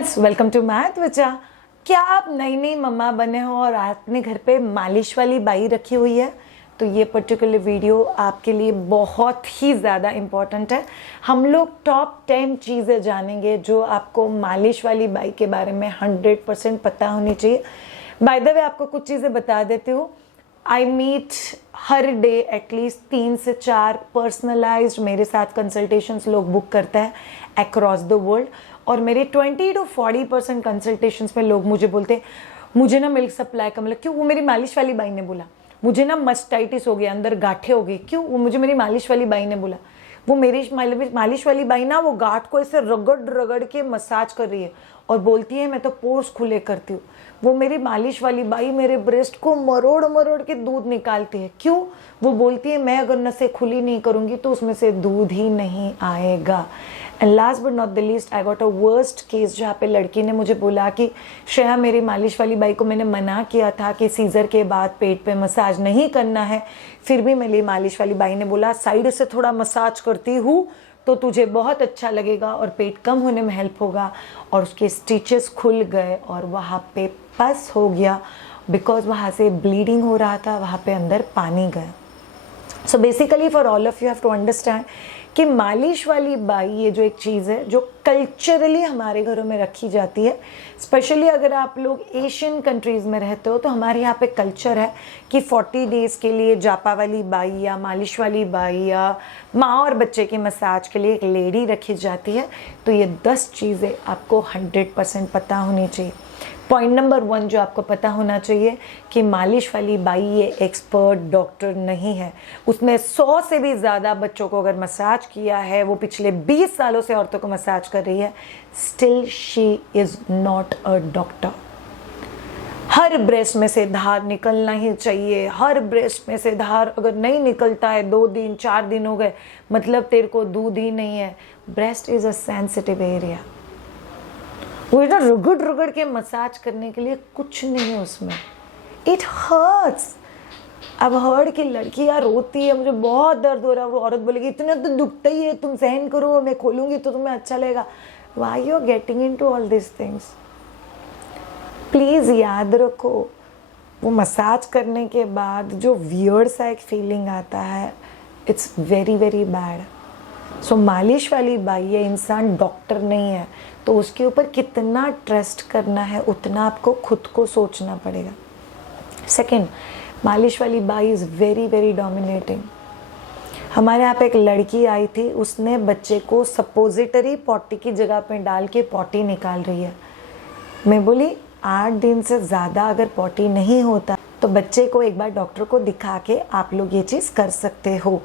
Friends, welcome to math विचा। क्या आप नई नई मम्मा बने हो और आपने घर पे मालिश वाली बाई रखी हुई है? तो ये पर्टिकुलर वीडियो आपके लिए बहुत ही ज़्यादा इम्पॉर्टेंट है। हम लोग टॉप 10 चीज़ें जानेंगे जो आपको मालिश वाली बाई के बारे में 100% पता होनी चाहिए। बाय द वे, आपको कुछ चीज़ें बता देती हूँ। I meet her day at least 3 से 4 पर्सनलाइज्ड मेरे साथ कंसल्टेशंस लोग बुक करते हैं अक्रॉस द वर्ल्ड, और मेरे 20 to 40% कंसल्टेशंस में लोग मुझे बोलते हैं मुझे ना मिल्क सप्लाई का मतलब क्यों? वो मेरी मालिश वाली बाई ने बोला। मुझे ना मस्टाइटिस हो गया, अंदर गांठें हो गई, क्यों? वो मुझे मेरी मालिश वाली बाई ने बोला। वो मेरी मालिश वाली बाई ना वो गांठ को ऐसे रगड़ रगड़ के मसाज कर रही है और बोलती है मैं तो पोर्स खुले करती हूँ। वो मेरी मालिश वाली बाई मेरे ब्रेस्ट को मरोड़ मरोड़ के दूध निकालती है, क्यों? वो बोलती है मैं अगर नसें खुली नहीं करूँगी तो उसमें से दूध ही नहीं आएगा। And last but not the least, I got a worst case जहाँ पे लड़की ने मुझे बोला कि श्रेया, मेरी मालिश वाली बाई को मैंने मना किया था कि सीज़र के बाद पेट पे मसाज नहीं करना है, फिर भी मेरी मालिश वाली बाई ने बोला साइड से थोड़ा मसाज करती हूँ तो तुझे बहुत अच्छा लगेगा और पेट कम होने में हेल्प होगा। और उसके स्टिचेस खुल गए और वहाँ पे पस हो गया, बिकॉज वहाँ से ब्लीडिंग हो रहा था, वहाँ पे अंदर पानी गया। So basically for all of you have to understand कि मालिश वाली बाई ये जो एक चीज़ है जो कल्चरली हमारे घरों में रखी जाती है। स्पेशली अगर आप लोग एशियन कंट्रीज़ में रहते हो तो हमारे यहाँ पे कल्चर है कि 40 डेज़ के लिए जापा वाली बाई या मालिश वाली बाई या माँ और बच्चे के मसाज के लिए एक लेडी रखी जाती है। तो ये 10 चीज़ें आपको 100% पता होनी चाहिए। पॉइंट नंबर 1 जो आपको पता होना चाहिए कि मालिश वाली बाई ये एक्सपर्ट डॉक्टर नहीं है। उसने 100 से भी ज़्यादा बच्चों को अगर मसाज किया है, वो पिछले 20 सालों से औरतों को मसाज कर रही है, still she is not a doctor. Her breast में से धार निकलना ही चाहिए। हर ब्रेस्ट में से धार अगर नहीं निकलता है, 2 दिन 4 दिन हो गए, मतलब तेरे को दूध ही नहीं है। Breast is a sensitive area. वो इधर रगड़ रगड़ के मसाज करने के लिए कुछ नहीं है उसमें। It hurts. अब हर्ट की लड़कियाँ रोती है मुझे बहुत दर्द हो रहा है, वो औरत बोलेगी इतना तो दुखता ही है, तुम सहन करो, मैं खोलूंगी तो तुम्हें अच्छा लगेगा। Why you are getting into all this things? Please याद रखो, वो मसाज करने के बाद जो वियर्ड सा एक फीलिंग आता है, इट्स वेरी वेरी बैड। सो मालिश वाली बाई ये इंसान डॉक्टर नहीं है, तो उसके ऊपर कितना ट्रस्ट करना है उतना आपको खुद को सोचना पड़ेगा। सेकंड, मालिश वाली by is very very dominating. हमारे यहाँ पे एक लड़की आई थी, उसने बच्चे को सपोजिटरी पॉटी की जगह पे डाल के पॉटी निकाल रही है। मैं बोली 8 दिन से ज़्यादा अगर पॉटी नहीं होता तो बच्चे को एक बार डॉक्टर को दिखा के आप लोग ये चीज़ कर सकते हो,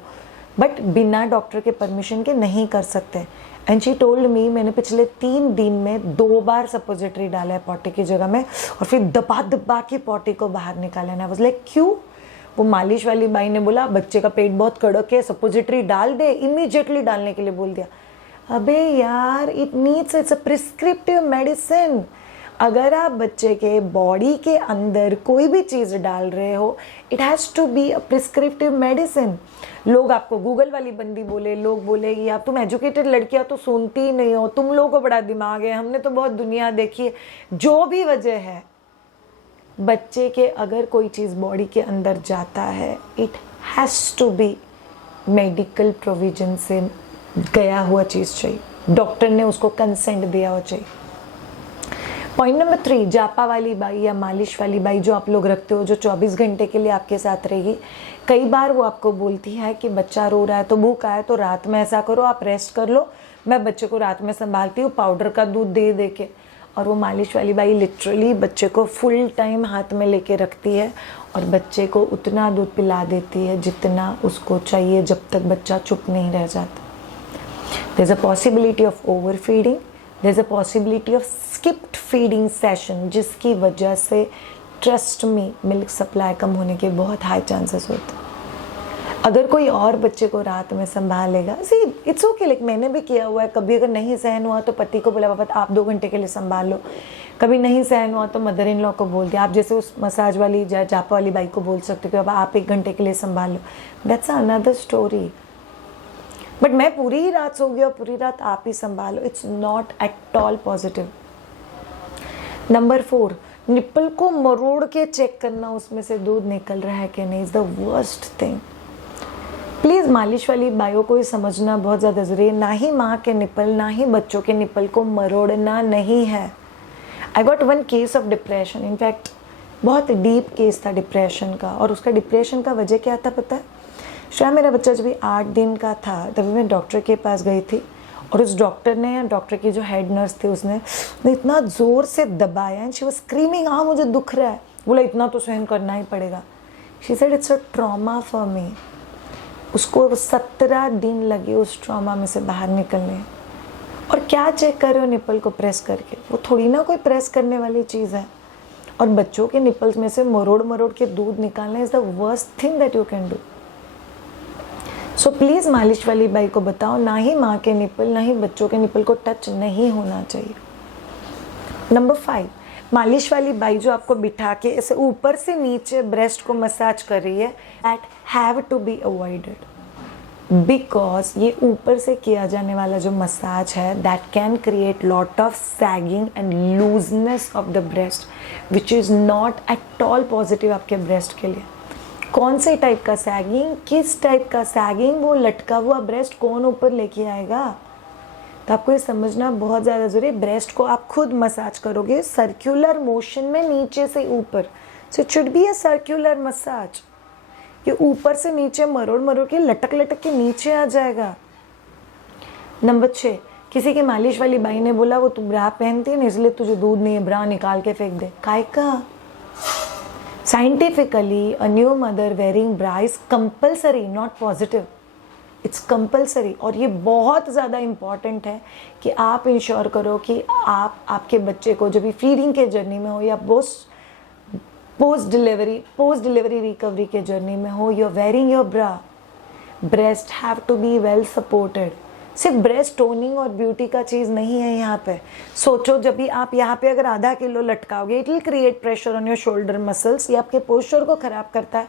बट बिना डॉक्टर के परमिशन के नहीं कर सकते। एंड शी टोल्ड मी, मैंने पिछले 3 दिन में 2 बार सपोजिटरी डाला है पॉटी की जगह में और फिर दबा दबा के पॉटी को बाहर निकाला है। आई वाज लाइक क्यों? वो मालिश वाली बाई ने बोला बच्चे का पेट बहुत कड़क है, सपोजिटरी डाल दे, इमीडिएटली डालने के लिए बोल दिया। अबे यार, इट्स अ प्रिस्क्रिप्टिव मेडिसिन। अगर आप बच्चे के बॉडी के अंदर कोई भी चीज़ डाल रहे हो, it has to be a prescriptive medicine. लोग आपको गूगल वाली बंदी बोले, लोग बोले कि आप तुम एजुकेटेड लड़कियां तो सुनती ही नहीं हो, तुम लोगों को बड़ा दिमाग है, हमने तो बहुत दुनिया देखी है। जो भी वजह है, बच्चे के अगर कोई चीज़ बॉडी के अंदर जाता है, it has to be medical provision से गया हुआ चीज़ चाहिए, डॉक्टर ने उसको कंसेंट दिया हो चाहिए। पॉइंट नंबर 3, जापा वाली बाई या मालिश वाली बाई जो आप लोग रखते हो, जो 24 घंटे के लिए आपके साथ रहेगी, कई बार वो आपको बोलती है कि बच्चा रो रहा है तो भूखा है तो रात में ऐसा करो, आप रेस्ट कर लो, मैं बच्चे को रात में संभालती हूँ पाउडर का दूध दे दे के। और वो मालिश वाली बाई लिटरली बच्चे को फुल टाइम हाथ में लेके रखती है और बच्चे को उतना दूध पिला देती है जितना उसको चाहिए, जब तक बच्चा चुप नहीं रह जाता। There is a possibility of over feeding, there is a possibility of skipped feeding session, जिसकी वजह से ट्रस्ट मी मिल्क सप्लाई कम होने के बहुत हाई चांसेस होते हैं। अगर कोई और बच्चे को रात में संभालेगा, सी इट्स ओके, लाइक मैंने भी किया हुआ है। कभी अगर नहीं सहन हुआ तो पति को बोला पापा आप 2 घंटे के लिए संभाल लो। कभी नहीं सहन हुआ तो मदर इन लॉ को बोल दिया। आप जैसे उस मसाज वाली जापा वाली बाई को बोल सकते हो कि बाबा आप 1 घंटे के लिए संभाल लो। That's another story. बट मैं पूरी ही रात सो गया और पूरी रात आप ही संभालो, it's not at all positive. Number 4, nipple को मरोड़ के चेक करना उसमें से दूध निकल रहा है कि नहीं is the worst thing. Please मालिश वाली बाइयों को ये समझना बहुत ज़्यादा ज़रूरी है, ना ही माँ के निप्पल ना ही बच्चों के निप्पल को मरोड़ना नहीं है। I got one case of depression, in fact बहुत डीप केस था डिप्रेशन का, और उसका डिप्रेशन का वजह क्या था पता है? शायद मेरा बच्चा जब भी 8 दिन का था तभी मैं डॉक्टर के पास गई थी, और उस डॉक्टर ने, डॉक्टर की जो हेड नर्स थी, उसने इतना ज़ोर से दबाया एंड शी वाज स्क्रीमिंग, हाँ मुझे दुख रहा है। बोला इतना तो सहन करना ही पड़ेगा। She said it's a trauma for me. उसको 17 दिन लगे उस ट्रॉमा में से बाहर निकलने। और क्या चेक कर रहे हो निप्पल को प्रेस करके? वो थोड़ी ना कोई प्रेस करने वाली चीज़ है। और बच्चों के निप्पल्स में से मरोड़ मरोड़ के दूध निकालना is the worst thing that you can do. So please मालिश वाली बाई को बताओ, ना ही माँ के निप्पल ना ही बच्चों के निप्पल को टच नहीं होना चाहिए। नंबर 5, मालिश वाली बाई जो आपको बिठा के ऐसे ऊपर से नीचे ब्रेस्ट को मसाज कर रही है, that have to be avoided, because ये ऊपर से किया जाने वाला जो मसाज है that can create lot of sagging and looseness of the breast, which is not at all positive आपके ब्रेस्ट के लिए। कौन से टाइप का सैगिंग, किस टाइप का सैगिंग, वो लटका हुआ ब्रेस्ट कौन ऊपर लेके आएगा? तो आपको ये समझना बहुत ज़्यादा ज़रूरी है। ब्रेस्ट को आप खुद मसाज करोगे सर्कुलर मोशन में नीचे से ऊपर, so it should be a circular massage. ये ऊपर से नीचे मरोड़ मरोड़ के लटक लटक के नीचे आ जाएगा। नंबर 6, किसी की मालिश वाली बाई ने बोला वो तू ब्रा पहनती है ना इसलिए तुझे दूध नहीं है, ब्रा निकाल के फेंक दे। काय का? Scientifically, a new mother wearing bra is compulsory, not positive. It's compulsory. और ये बहुत ज़्यादा इम्पॉर्टेंट है कि आप इंश्योर करो कि आप आपके बच्चे को जब भी फीडिंग के जर्नी में हो या पोस्ट डिलीवरी रिकवरी के जर्नी में हो, you are wearing your bra. Breast have to be well supported. सिर्फ ब्रेस्ट टोनिंग और ब्यूटी का चीज़ नहीं है यहाँ पे। सोचो जब भी आप यहाँ पे अगर आधा किलो लटकाओगे, it will create pressure on your shoulder muscles, ये आपके पोस्चर को ख़राब करता है,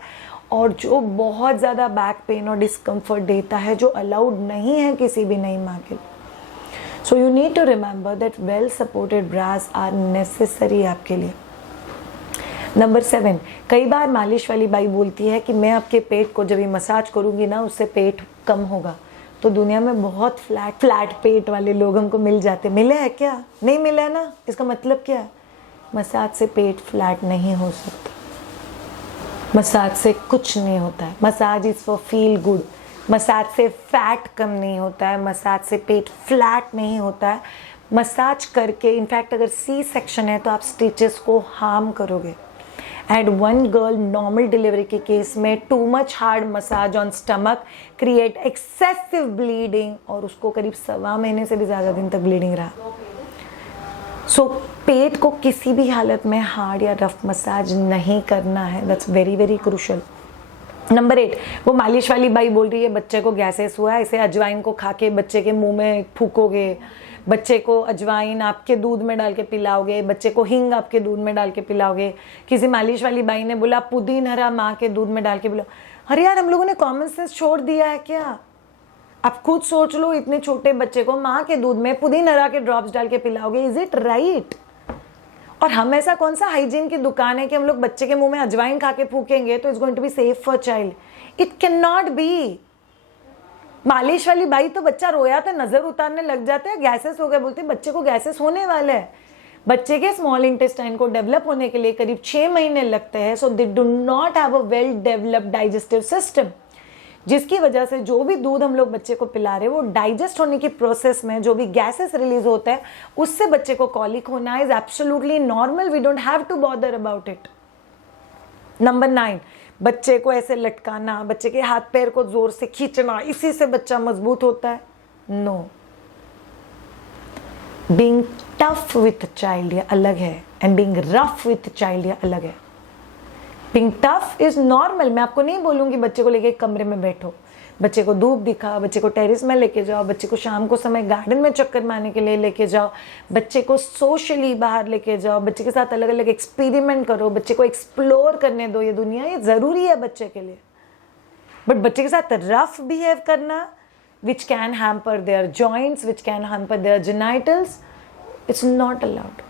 और जो बहुत ज़्यादा बैक पेन और डिस्कम्फर्ट देता है, जो अलाउड नहीं है किसी भी नई माँ के लिए। So you need to remember that well supported bras are necessary आपके लिए। नंबर 7, कई बार मालिश वाली बाई बोलती है कि मैं आपके पेट को जब भी मसाज करूँगी ना उससे पेट कम होगा। तो दुनिया में बहुत फ्लैट पेट वाले लोग हमको मिल जाते। मिले हैं क्या? नहीं मिले है ना? इसका मतलब क्या है? मसाज से पेट फ्लैट नहीं हो सकता। मसाज से कुछ नहीं होता है। Massage is for feel good. Massage से फैट कम नहीं होता है। मसाज से पेट फ्लैट नहीं होता है। मसाज करके इनफैक्ट अगर सी सेक्शन है तो आप स्टिचेस को हार्म करोगे। And one girl normal delivery के केस में too much hard massage on stomach create excessive bleeding, और उसको करीब 1.25 महीने से भी ज़्यादा दिन तक ब्लीडिंग रहा। सो पेट को किसी भी हालत में हार्ड या रफ मसाज नहीं करना है। That's very very crucial. Number 8, वो मालिश वाली बाई बोल रही है बच्चे को गैसेस हुआ है, इसे अजवाइन को खा के बच्चे के मुंह में फूकोगे, बच्चे को अजवाइन आपके दूध में डाल के पिलाओगे, बच्चे को हींग आपके दूध में डाल के पिलाओगे। किसी मालिश वाली बाई ने बोला पुदीन हरा माँ के दूध में डाल के पिलाओ। अरे यार, हम लोगों ने कॉमन सेंस छोड़ दिया है क्या? आप खुद सोच लो, इतने छोटे बच्चे को माँ के दूध में पुदीन हरा के ड्रॉप्स डाल के पिलाओगे? Is it right? और हम ऐसा कौन सा हाइजीन की दुकान है कि हम लोग बच्चे के मुंह में अजवाइन खा के फूकेंगे तो it's going to be safe for child? It can not be. मालिश वाली बाई तो बच्चा रोया था नजर उतारने लग जाते हैं, गैसेस हो गए, बोलते बच्चे को गैसेस होने वाले हैं। बच्चे के स्मॉल इंटेस्टाइन को डेवलप होने के लिए करीब 6 महीने लगते हैं। So they do not have a well developed digestive system, जिसकी वजह से जो भी दूध हम लोग बच्चे को पिला रहे हैं वो डाइजेस्ट होने की प्रोसेस में जो भी गैसेस रिलीज होता है उससे बच्चे को कॉलिक होना is absolutely normal. We don't have to bother about it. Number 9, बच्चे को ऐसे लटकाना, बच्चे के हाथ पैर को जोर से खींचना, इसी से बच्चा मजबूत होता है? No. Being tough with child ये अलग है, and being rough with child ये अलग है। Being tough is normal. मैं आपको नहीं बोलूंगी बच्चे को लेके कमरे में बैठो, बच्चे को धूप दिखाओ, बच्चे को टेरेस में लेके जाओ, बच्चे को शाम को समय गार्डन में चक्कर मारने के लिए लेके जाओ, बच्चे को सोशली बाहर लेके जाओ, बच्चे के साथ अलग अलग एक्सपेरिमेंट करो, बच्चे को एक्सप्लोर करने दो ये दुनिया, ये ज़रूरी है बच्चे के लिए। बट बच्चे के साथ रफ बिहेव करना which can hamper their joints, which can hamper their genitals, it's not allowed.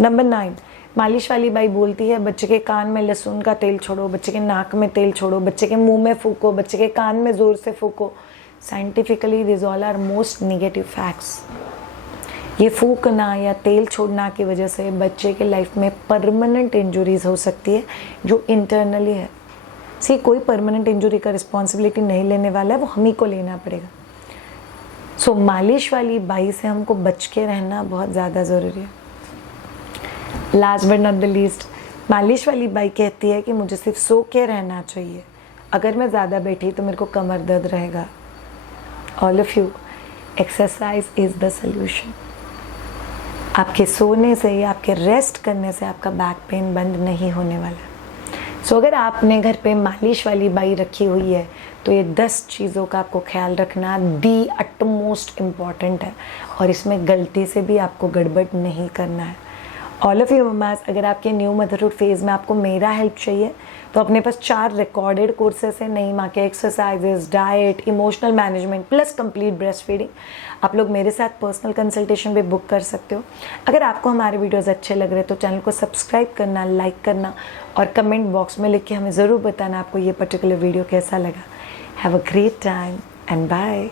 Number 9, मालिश वाली बाई बोलती है बच्चे के कान में लहसुन का तेल छोड़ो, बच्चे के नाक में तेल छोड़ो, बच्चे के मुंह में फूको, बच्चे के कान में ज़ोर से फूको। Scientifically this all are most negative facts. ये फूकना या तेल छोड़ना की वजह से बच्चे के लाइफ में परमानेंट इंजरीज हो सकती है जो इंटरनली है। सी कोई परमानेंट इंजरी का रिस्पॉन्सिबिलिटी नहीं लेने वाला है, वो हम ही को लेना पड़ेगा। सो मालिश वाली बाई से हमको बच के रहना बहुत ज़्यादा ज़रूरी है। Last but not the least, मालिश वाली बाई कहती है कि मुझे सिर्फ सो के रहना चाहिए, अगर मैं ज़्यादा बैठी तो मेरे को कमर दर्द रहेगा। All of you, exercise is the solution. आपके सोने से या आपके रेस्ट करने से आपका बैक पेन बंद नहीं होने वाला। सो अगर आपने घर पे मालिश वाली बाई रखी हुई है तो ये 10 चीज़ों का आपको ख्याल रखना दी अटमोस्ट इम्पॉर्टेंट है, और इसमें गलती से भी आपको गड़बड़ नहीं करना है। ऑल ऑफ यू ममास, अगर आपके न्यू मदरहुड फेज़ में आपको मेरा हेल्प चाहिए तो अपने पास 4 रिकॉर्डेड कोर्सेस हैं, नई माँ के exercises, diet, emotional management plus complete breast feeding. आप लोग मेरे साथ पर्सनल कंसल्टेशन भी बुक कर सकते हो। अगर आपको हमारे वीडियोस अच्छे लग रहे हैं तो चैनल को सब्सक्राइब करना, लाइक करना और कमेंट बॉक्स में लिख के हमें ज़रूर बताना आपको ये पर्टिकुलर वीडियो कैसा लगा। Have a great time and bye.